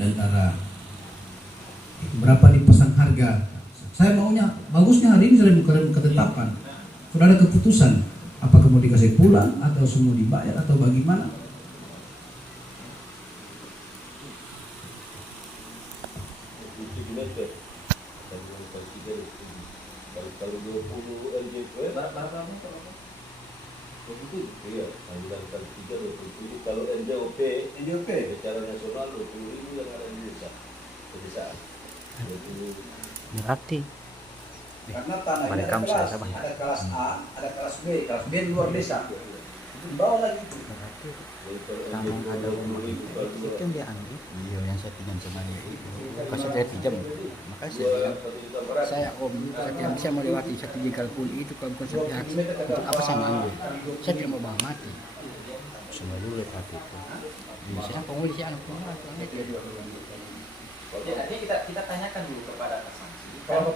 antara berapa dipesan harga. Saya maunya bagusnya hari ini sudah bukan ketetapan, sudah ada keputusan apakah mau dikasih pulang atau semua dibayar atau bagaimana. Kalau 20 LJP berapa? Iya, sambilan kali 3 27. Kalau NJOP secara nasional 20.000 yang ada di desa. Pedesaan. 20. Berarti Karena tanah ini Mereka ada kelas, bisa ada kelas A, ada kelas B di luar desa. Itu bawa lagi. kamu ada rumah itu yang dia ambil. Iya, yang saya pinjam sama dia itu. Pas saya pinjam, makanya saya bilang, saya om, saya tidak bisa melewati satu jengkal puli itu kalau konsep hak. Untuk apa saya ambil? Saya tidak mau bawa mati. Semua dulu hati itu. Saya pengulisi anak Jadi kita tanyakan dulu kepada Pak Samsi. Kalau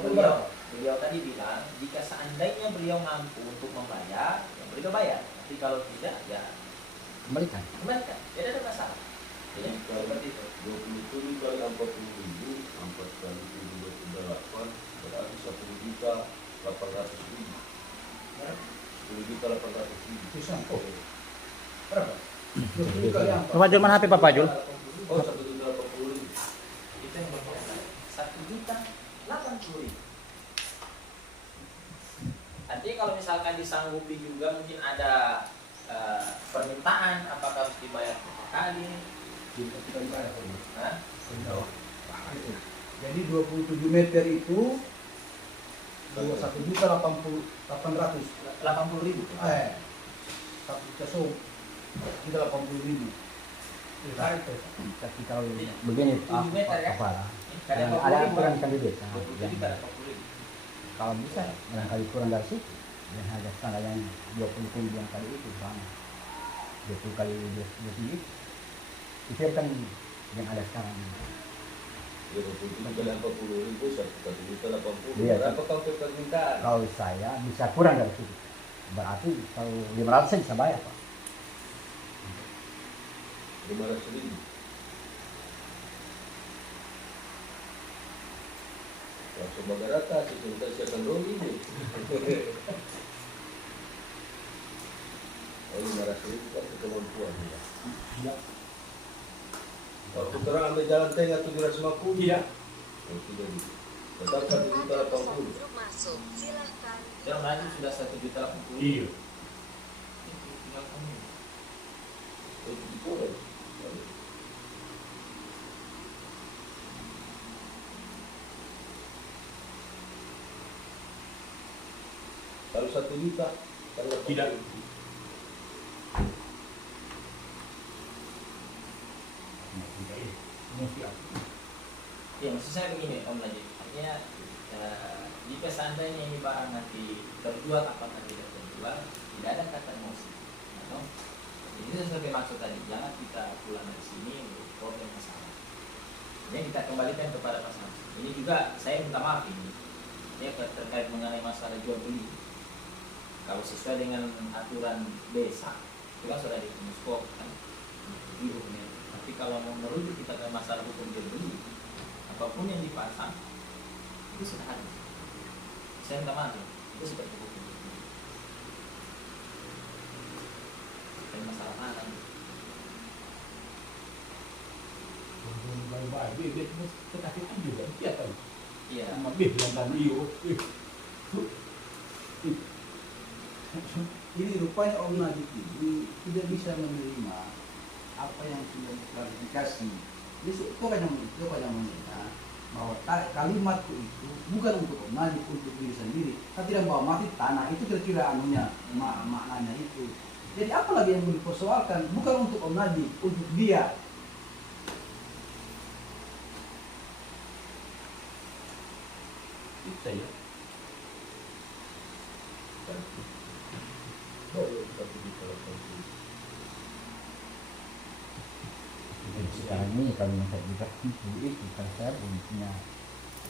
Beliau tadi bilang jika seandainya beliau mampu untuk membayar, ya beliau bayar. Tapi kalau tidak, ya kembalikan. tidak ada masalah. Ya, seperti itu. 27 kali 40.000, 4 kali 728 berarti 10.800.000. 10.800.000. Bisa. Oh. Berapa? Bapak Jul, mana HP Bapak Jul? Oh, 1.080.000. Itu yang berapa? 1.080.000. Nanti kalau misalkan disanggupi juga mungkin ada permintaan apakah harus dibayar berapa kali? Hah? Jadi 27 meter itu 1.800.000. 80.000. 1.000 kita 80.000. Tapi kalau begini, 7 meter ya? apa? Kadang Ada 40.000. aturan kan di desa. Jadi kadang 40.000. Kalau bisa, barangkali kurang dari situ. Yang harga standar yang 20 yang kali itu sama. 20 kali 20 itu kan yang ada sekarang. Ya, 27 kali 40.000, 1.080.000. Iya. Berapa kau permintaan? Kalau saya bisa kurang dari situ. Berarti kalau 500 saya bisa bayar, Pak. 500.000. Langsung bagai rata, kita siapkan dulu ini. Oh, 500.000 kan kemampuan. Iya. Waktu terang ambil jalan tengah 750. Iya. Oh, tidak. Tetap 1.080.000. Masuk, silahkan. Yang lain sudah 1.80.000. Iya. Oh, dikurang. Kalau 1 juta, kalau Tidak. Ya, maksud saya begini Om Najib, artinya jika seandainya ini barang nanti terjual apakah tidak terjual, tidak ada kata emosi. Atau, jadi itu sebagai maksud tadi, jangan kita pulang dari sini untuk problem masalah. Ini kita kembalikan kepada Mas Samsi. Ini juga saya minta maaf ini terkait mengenai masalah jual beli. Kalau sesuai dengan aturan desa, itu kan sudah dimuskop kan, tapi kalau mau merujuk kita ke masalah hukum jual beli, apapun yang dipasang itu sudah ada. Saya minta maaf ya, itu seperti hukum. Dan masalah mana? Baik-baik, dia tetapi juga dia tahu. Iya. Lebih yang beliau. Ini rupanya Om Najib ini tidak bisa menerima apa yang sudah diklarifikasi. Itu kan yang meminta bahwa kalimatku itu bukan untuk Om Najib, untuk diri sendiri. Saya tidak bawa mati tanah, itu kira-kira anunya, maknanya itu. Jadi apa lagi yang mau dipersoalkan? Bukan untuk Om Najib, untuk dia. Itu ya. Sekarang ini kalau saya juga itu kan saya belum punya.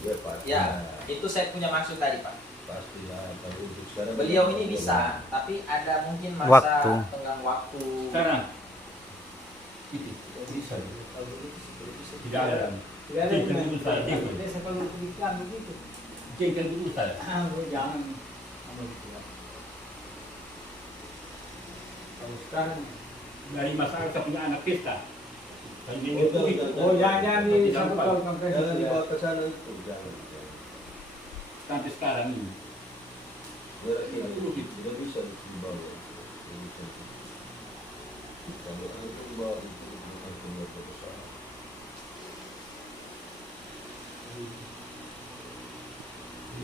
Ya, Pak. Ya, itu saya punya maksud tadi Pak. Pasti ya, kalau untuk sekarang Beliau ini bisa, tapi ada mungkin masa Waktu. tenggang waktu. Sekarang itu bisa. Kalau itu seperti bisa Tidak ada. Tidak ada Cek yang dulu saya. desa kalau iklan begitu. Cek dulu saya. Jangan. Kalau sekarang Dari masyarakat punya anak pesta. Dan dia Oh, itu. jangan di Tidak satu apa. tahun sampai Jangan dibawa ke sana itu, jangan. Sampai sekarang ini. Tidak bisa dibawa. Tidak bisa. Kalau itu dibawa itu bukan punya besar.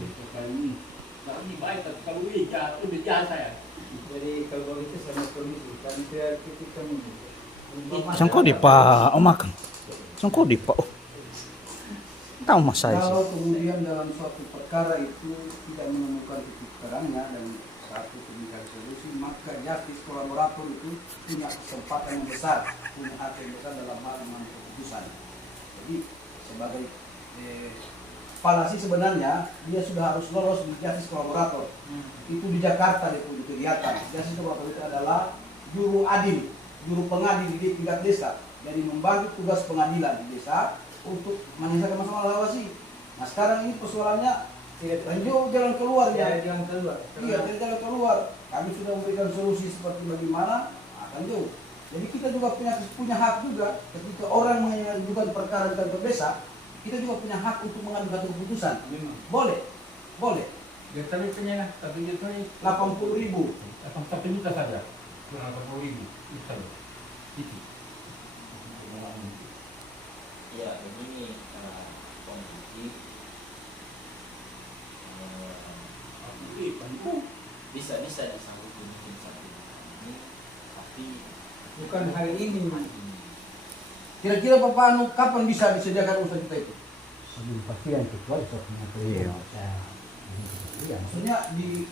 Itu kan ini. Kalau ini baik, tapi kalau ini jatuh, dia jahat saya. Jadi kalau itu sama polisi, kami kritik kami. Sangko di pa umakan. Sangko di pa. Tahu mas saya sih. Kalau kemudian dalam suatu perkara itu tidak menemukan titik terangnya dan satu pemikiran solusi, maka justice kolaborator itu punya kesempatan yang besar, punya hak yang besar dalam hal mengambil keputusan. Jadi sebagai falasi sebenarnya dia sudah harus lolos di justice kolaborator. Itu di Jakarta itu kelihatan. Justice kolaborator itu adalah juru adil, juru pengadil di tingkat desa. Jadi membagi tugas pengadilan di desa untuk menyelesaikan masalah lawasi. Nah sekarang ini persoalannya jauh jalan keluar ya. Jalan keluar. Iya, dari jalan keluar. Kami sudah memberikan solusi seperti bagaimana akan jauh. Jadi kita juga punya hak juga ketika orang mengajukan perkara di kantor desa, kita juga punya hak untuk mengambil satu keputusan. Memang. Boleh. Dia tadi punya, tapi dia tadi 80.000. 1 juta saja. Kurang 80.000. Itu saja. Itu. Ya begini kondisi bisa disambut mungkin satu ini, tapi Bukan hari ini. Kira-kira Bapak Anu kapan bisa disediakan usaha kita itu? Sebelum pastian kecuali soalnya iya. Iya. Maksudnya di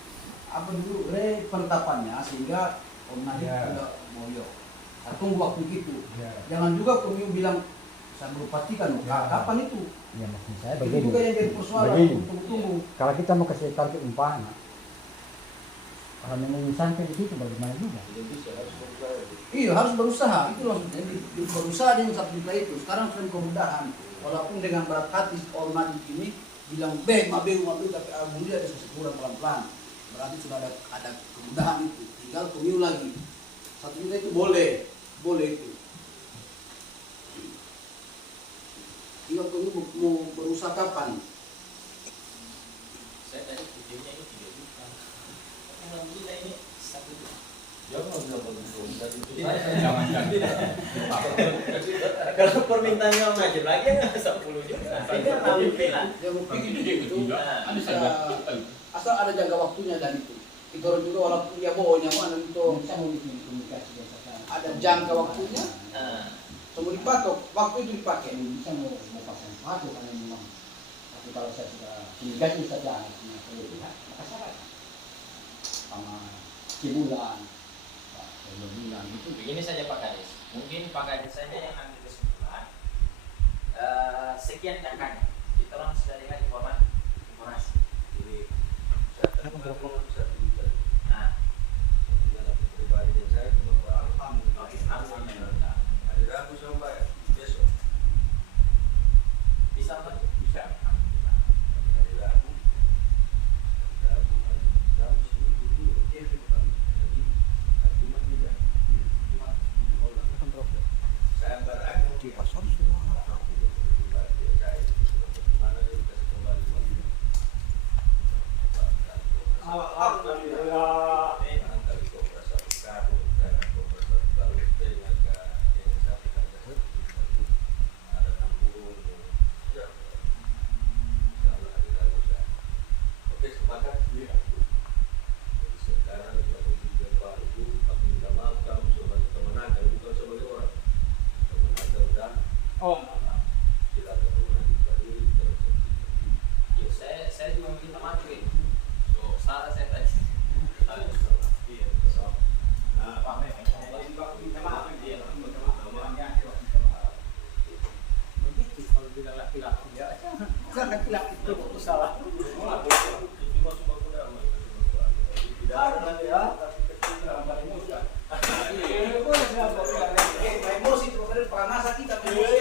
apa dulu penetapannya sehingga Om Nadif Ya. tidak boyo. Tunggu waktu itu. Ya. Jangan juga Komiu bilang saya belum pastikan. Ya. Kapan itu? Ya maksud saya Itu begini. juga yang jadi persoalan. Begini. Tunggu. Kalau kita mau kasih target umpama, kalau memang sampai di situ bagaimana juga? Tidak bisa, harus berupaya. Iya harus berusaha. Itu maksudnya berusaha dengan 1 juta itu. Sekarang sudah kemudahan. Walaupun dengan berat hati Om Nadif ini bilang mabeu tapi alhamdulillah dia sudah kurang pelan-pelan. Berarti sudah ada kemudahan itu. Tinggal Komiu lagi. 1 juta itu boleh itu. Tinggal Komiu mau berusaha kapan? saya tadi videonya ini 3 juta. Alhamdulillah ini 1 juta. Jangan bilang begitu. Kalau permintaannya wajib lagi ya 10 juta. Ini alhamdulillah. Yang mungkin itu Ada saja. asal ada jangka waktunya dan itu. Itu orang juga walaupun dia bohongnya mana itu Bisa mau bikin komunikasi dengan sekarang. ada jangka waktunya. Semua dipatok, waktu itu dipakai. Bisa mau pasang sepatu karena memang. Tapi kalau saya sudah komunikasi saja dengan saya, maka saya sama sebulan, 2 bulan itu. Begini saja Pak Kades, mungkin Pak Kades saja yang ambil kesimpulan. Sekian kakaknya, kita orang sudah dengar informasi. Jadi, saya akan mengatakan satu juta. Nah, Dalam pribadi dan saya juga alhamdulillah. alhamdulillah. Hari Rabu sampai besok. Bisa Pak? Bisa. Hari Rabu, hari Kamis, Minggu dulu. Jadi hari Jumat tidak. Jumat saya berakhir di pasar semua. Bagaimana dia kasih kembali lagi. Alhamdulillah. Barangkali kau merasa berkarung, karena kau merasa berkarung, dengan yang sampai harga ada 60. Ya, insyaallah hari Rabu saya. Oke, sepakat? Iya. Jadi sekarang kalau juga baru aku minta maaf kamu sebagai kemenaker, bukan sebagai orang. Kemenaker dan silakan mengajukan diri terus. Iya, saya juga minta maaf ya. So, salah saya tadi. Iya, so. Nah, Pak Meh, minta maaf dia. Begitu kalau bilang laki-laki ya. Bukan laki-laki itu salah. Cuma semua kuda tidak ada ya. Emosi itu padahal pernah kita emosi.